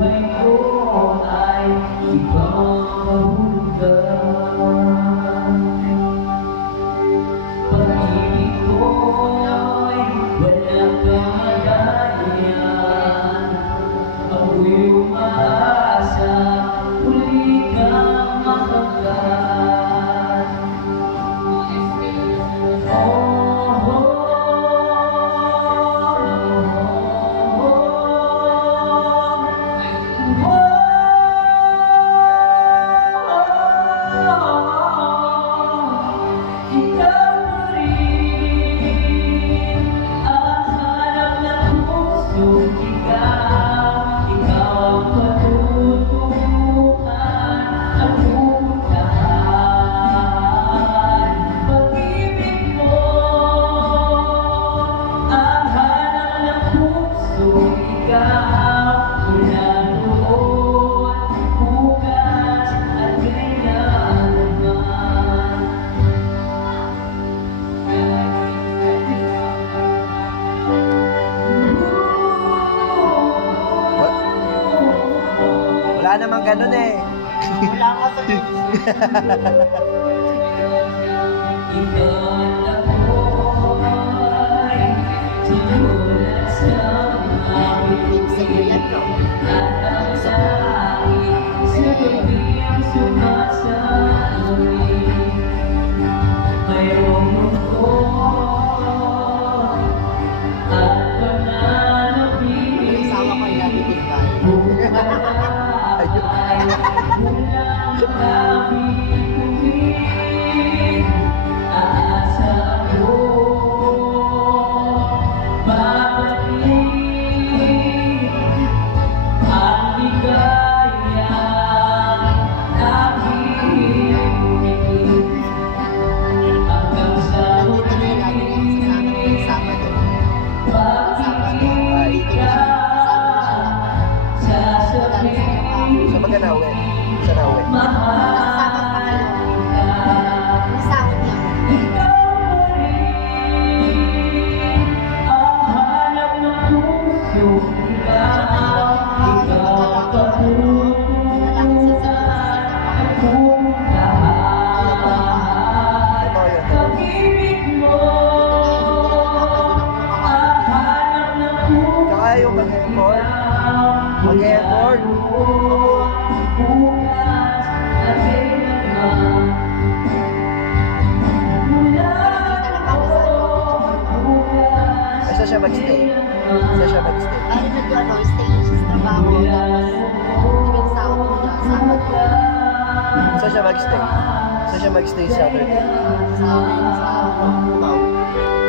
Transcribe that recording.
buhay ko ay ibang mahulugan. Pag-ibig ko'y walang kamagayan. Ako'y umaasa, huli kang mahagkan. Wala namang ganun eh. Wala ka sa Mag-effort. Isa siya mag-stay. Isa siya mag-stay. Ay, nag-ano, stage, trabaho. Nag-sound na, sabad. Isa siya mag-stay. Isa siya mag-stay Saturday. Sa Cubao.